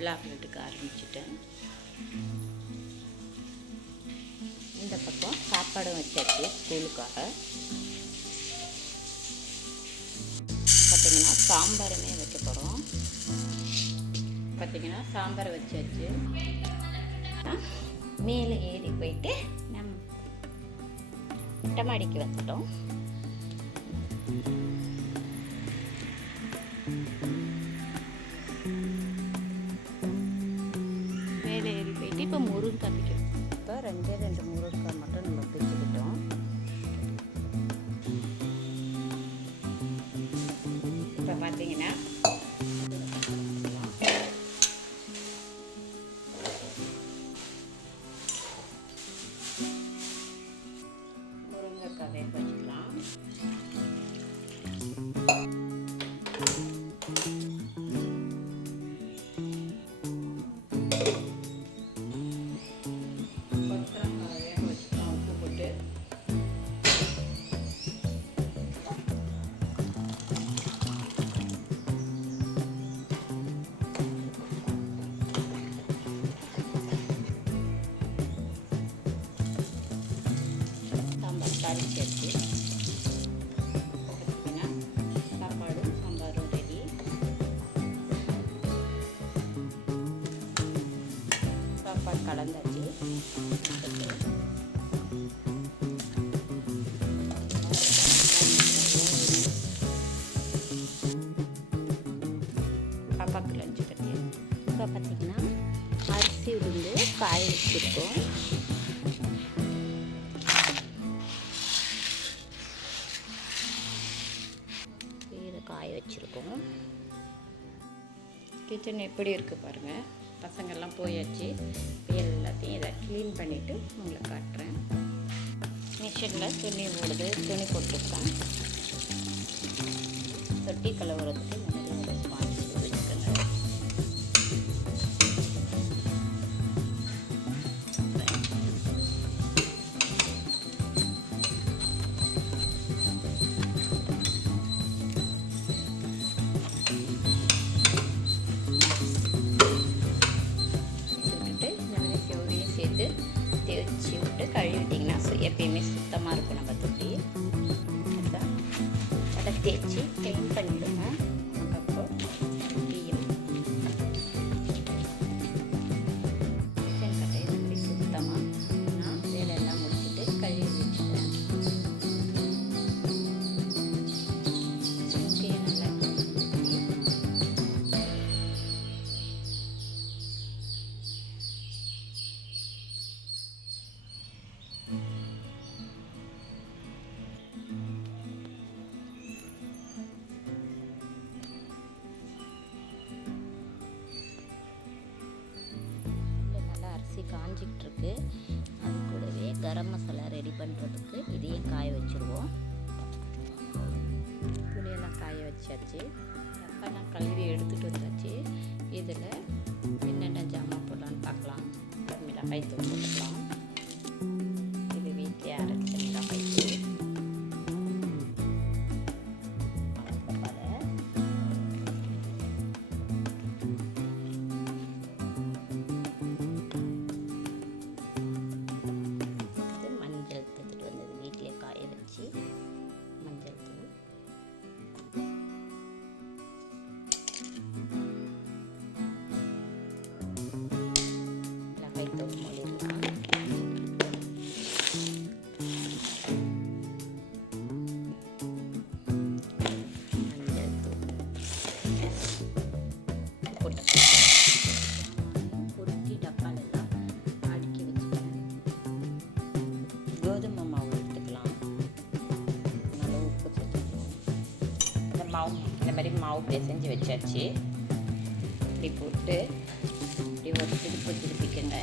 விளாட்றதுக்கு ஆரம்பிச்சிட்டேன். இந்த பக்கம் சாப்பாடும் வச்சாச்சு ஸ்கூலுக்காக. பார்த்திங்கன்னா சாம்பாருமே வைக்க போகிறோம். பார்த்திங்கன்னா சாம்பார் வச்சாச்சு. மேலே ஏறி போயிட்டு நம்ம மொட்டை மாடிக்கு வந்துட்டோம். மேலே ஏறி போயிட்டு இப்போ முருங்கை பிடிக்கும். இப்போ 2 முருங்கை மட்டும் நம்ம பிடிச்சிக்கிட்டோம். இப்போ பார்த்தீங்கன்னா முருங்கைக்காய் வேக வச்சுக்கலாம். தாளிச்சாச்சு. பார்த்தீங்கன்னா சாப்பாடும் சாம்பாரும் ரெடி. சாப்பாடு கலந்தாச்சு. பாப்பாக்கு லஞ்சு கட்டி. இப்போ பார்த்தீங்கன்னா அரிசி உளுந்து காய வச்சுருக்கோம். காய வச்சுருக்கோம். கிச்சன் எப்படி இருக்குது பாருங்கள். பசங்கள்லாம் போயாச்சு. எல்லாத்தையும் இதை க்ளீன் பண்ணிவிட்டு உங்களை காட்டுறேன். மிஷினில் துணி ஓடுது. துணி போட்டுருக்கேன். தொட்டி கழுவுறதுக்கு நிறைய ஸ்பான்ஸ் வச்சுருக்கேங்க. தேய்ச்சி விட்டு கழுவிட்டிங்கன்னா எப்பயுமே சுத்தமாக இருக்கும் நம்ம தொட்டி. அதுதான் அதை தேய்ச்சி க்ளீன் பண்ணிவிடுங்க. அப்போ தொட்டியும் கிச்சன் கட்டை இப்படி சுத்தமாக நான் வேலையெல்லாம் முடிச்சுட்டு கழுவி வச்சுட்டேன். நல்லா காஞ்சிக்கிட்டு இருக்கு. அது கூடவே கரம் மசாலா ரெடி பண்ணுறதுக்கு இதையும் காய வச்சுருவோம். துணியெல்லாம் காய வச்சாச்சு. அப்பெல்லாம் கழுவி எடுத்துகிட்டு வந்தாச்சு. இதில் என்னென்ன ஜாமான் போடலான்னு பார்க்கலாம். மிளகாய் தூள் போட்டுக்கலாம். இது வீட்டில் அரைச்ச மிளகாய் தூள். இந்த மாதிரி மாவு பிசைஞ்சு வச்சாச்சு. இப்படி போட்டு இப்படி ஒரு திருப்பிக்கங்க.